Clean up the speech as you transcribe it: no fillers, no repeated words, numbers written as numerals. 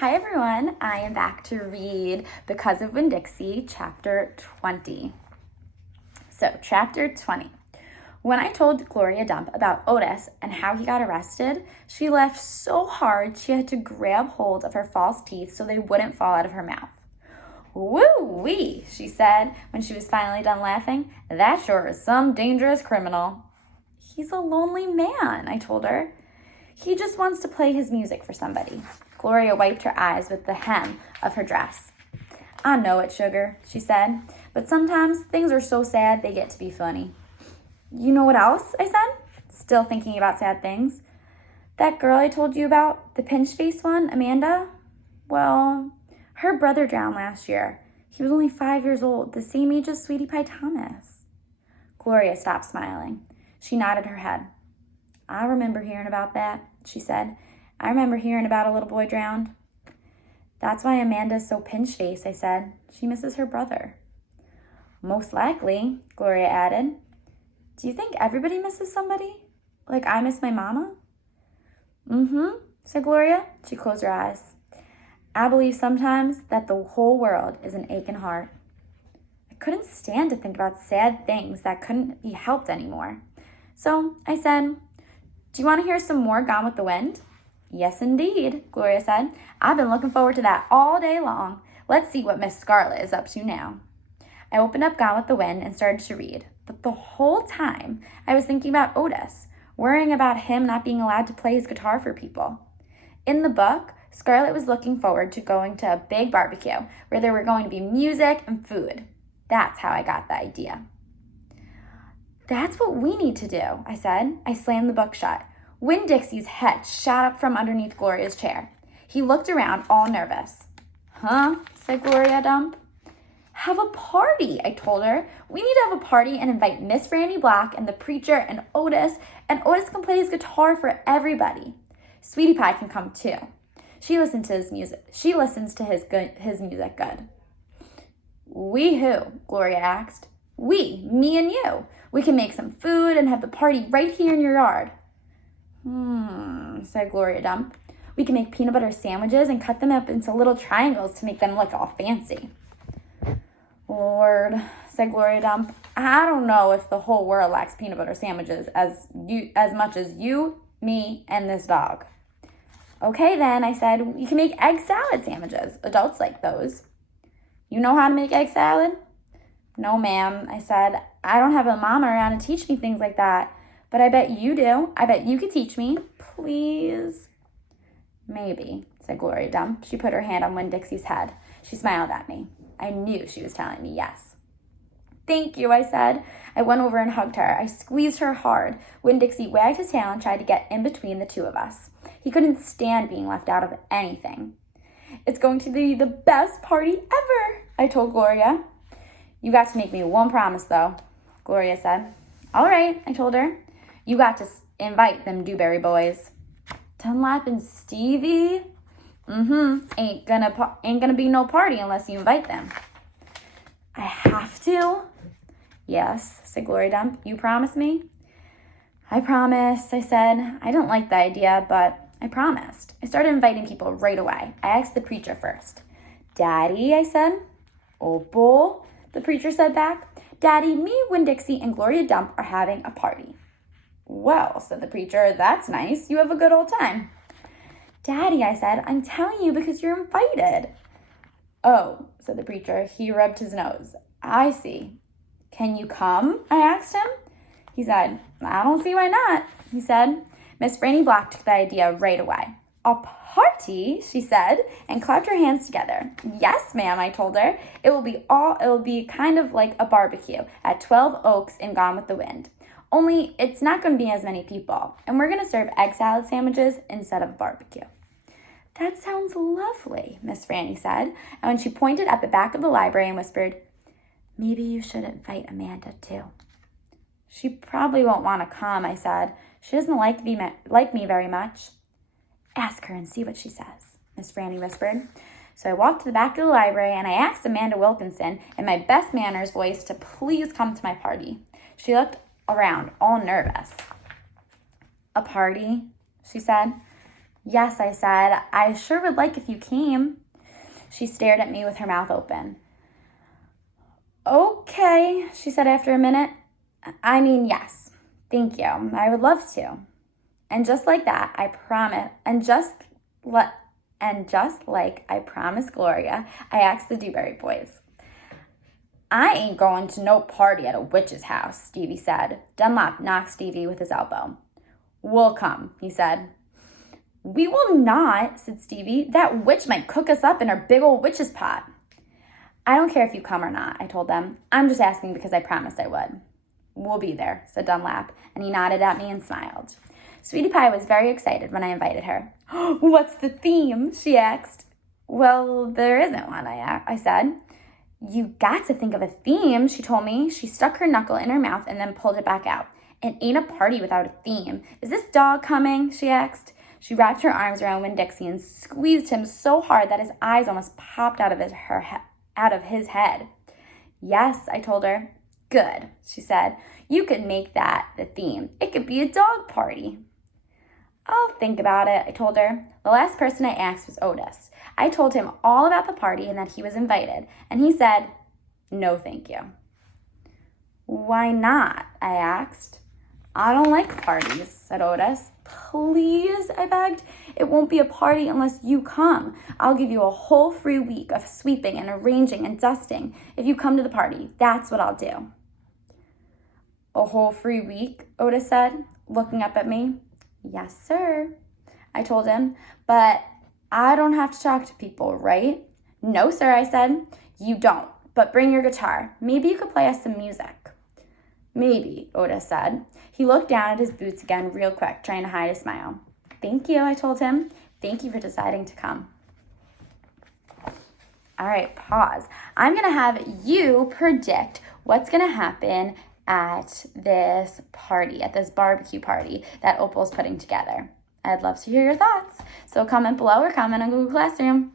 Hi everyone, I am back to read Because of Winn-Dixie, chapter 20. So, chapter 20. When I told Gloria Dump about Otis and how he got arrested, she laughed so hard she had to grab hold of her false teeth so they wouldn't fall out of her mouth. "Woo-wee," she said when she was finally done laughing. "That sure is some dangerous criminal." "He's a lonely man," I told her. "He just wants to play his music for somebody." Gloria wiped her eyes with the hem of her dress. "I know it, sugar," she said, "but sometimes things are so sad they get to be funny." "You know what else?" I said, still thinking about sad things. "That girl I told you about, the pinch-face one, Amanda? Well, her brother drowned last year. He was only 5 years old, the same age as Sweetie Pie Thomas." Gloria stopped smiling. She nodded her head. "I remember hearing about that," she said. "I remember hearing about a little boy drowned." "That's why Amanda's so pinch-faced," I said. "She misses her brother." "Most likely," Gloria added. "Do you think everybody misses somebody? Like I miss my mama?" "Mm-hmm," said Gloria. She closed her eyes. "I believe sometimes that the whole world is an aching heart." I couldn't stand to think about sad things that couldn't be helped anymore. So I said, "Do you want to hear some more Gone with the Wind?" "Yes, indeed," Gloria said. "I've been looking forward to that all day long. Let's see what Miss Scarlet is up to now." I opened up Gone with the Wind and started to read, but the whole time I was thinking about Otis, worrying about him not being allowed to play his guitar for people. In the book, Scarlet was looking forward to going to a big barbecue where there were going to be music and food. That's how I got the idea. "That's what we need to do," I said. I slammed the book shut. Winn-Dixie's head shot up from underneath Gloria's chair. He looked around, all nervous. "Huh?" said Gloria Dump. "Have a party," I told her. "We need to have a party and invite Miss Franny Black and the preacher and Otis can play his guitar for everybody. Sweetie Pie can come too. She listens to his music. His music good." "We who?" Gloria asked. "We, me and you. We can make some food and have the party right here in your yard." Said Gloria Dump. "We can make peanut butter sandwiches and cut them up into little triangles to make them look all fancy." "Lord," said Gloria Dump, "I don't know if the whole world lacks peanut butter sandwiches as much as you, me, and this dog." "Okay then," I said, "you can make egg salad sandwiches. Adults like those." "You know how to make egg salad?" "No, ma'am," I said. "I don't have a mama around to teach me things like that. But I bet you do. I bet you could teach me. Please." "Maybe," said Gloria Dump. She put her hand on Winn-Dixie's head. She smiled at me. I knew she was telling me yes. "Thank you," I said. I went over and hugged her. I squeezed her hard. Winn-Dixie wagged his tail and tried to get in between the two of us. He couldn't stand being left out of anything. "It's going to be the best party ever," I told Gloria. "You got to make me one promise, though," Gloria said. "All right," I told her. "You got to invite them Dewberry boys." "Dunlap and Stevie?" Ain't gonna be no party unless you invite them." "I have to?" "Yes," said Gloria Dump. "You promise me?" "I promise," I said. I didn't like the idea, but I promised. I started inviting people right away. I asked the preacher first. "Daddy," I said. "Opal," the preacher said back. "Daddy, me, Winn-Dixie, and Gloria Dump are having a party." "Well," said the preacher, "that's nice. You have a good old time." "Daddy," I said, "I'm telling you because you're invited." "Oh," said the preacher. He rubbed his nose. "I see. Can you come?" I asked him. He said, "I don't see why not," he said. Miss Franny Black took the idea right away. "A party?" she said, and clapped her hands together. "Yes, ma'am," I told her. It will be kind of like a barbecue at 12 Oaks in Gone with the Wind. Only it's not going to be as many people, and we're going to serve egg salad sandwiches instead of barbecue." "That sounds lovely," Miss Franny said, and when she pointed at the back of the library and whispered, "Maybe you should invite Amanda too." "She probably won't want to come," I said. "She doesn't like me very much." "Ask her and see what she says," Miss Franny whispered. So I walked to the back of the library and I asked Amanda Wilkinson in my best manners voice to please come to my party. She looked around, all nervous. "A party?" she said. Yes, I said. I sure would like if you came. She stared at me with her mouth open. Okay, she said after a minute. I mean, yes. Thank you. I would love to. And just like that, I promise. And just like I promised Gloria, I asked the Dewberry boys. I ain't going to no party at a witch's house, Stevie said. Dunlap knocked Stevie with his elbow. We'll come, he said. We will not, said Stevie. That witch might cook us up in her big old witch's pot. I don't care if you come or not, I told them. I'm just asking because I promised I would. We'll be there, said Dunlap, and he nodded at me and smiled. Sweetie Pie was very excited when I invited her. What's the theme? She asked. Well, there isn't one, I said. You got to think of a theme, she told me. She stuck her knuckle in her mouth and then pulled it back out. It ain't a party without a theme. Is this dog coming? She asked. She wrapped her arms around Winn-Dixie and squeezed him so hard that his eyes almost popped out of his head. Yes, I told her. Good, she said. You could make that the theme. It could be a dog party. I'll think about it, I told her. The last person I asked was Otis. I told him all about the party and that he was invited, and he said, no, thank you. Why not? I asked. I don't like parties, said Otis. Please, I begged. It won't be a party unless you come. I'll give you a whole free week of sweeping and arranging and dusting if you come to the party. That's what I'll do. A whole free week, Otis said, looking up at me. Yes, sir, I told him, but I don't have to talk to people, right? No, sir, I said. You don't, but bring your guitar. Maybe you could play us some music. Maybe, Otis said. He looked down at his boots again real quick, trying to hide a smile. Thank you, I told him. Thank you for deciding to come. All right, pause. I'm going to have you predict what's going to happen at this party, at this barbecue party that Opal's putting together. I'd love to hear your thoughts. So comment below or comment on Google Classroom.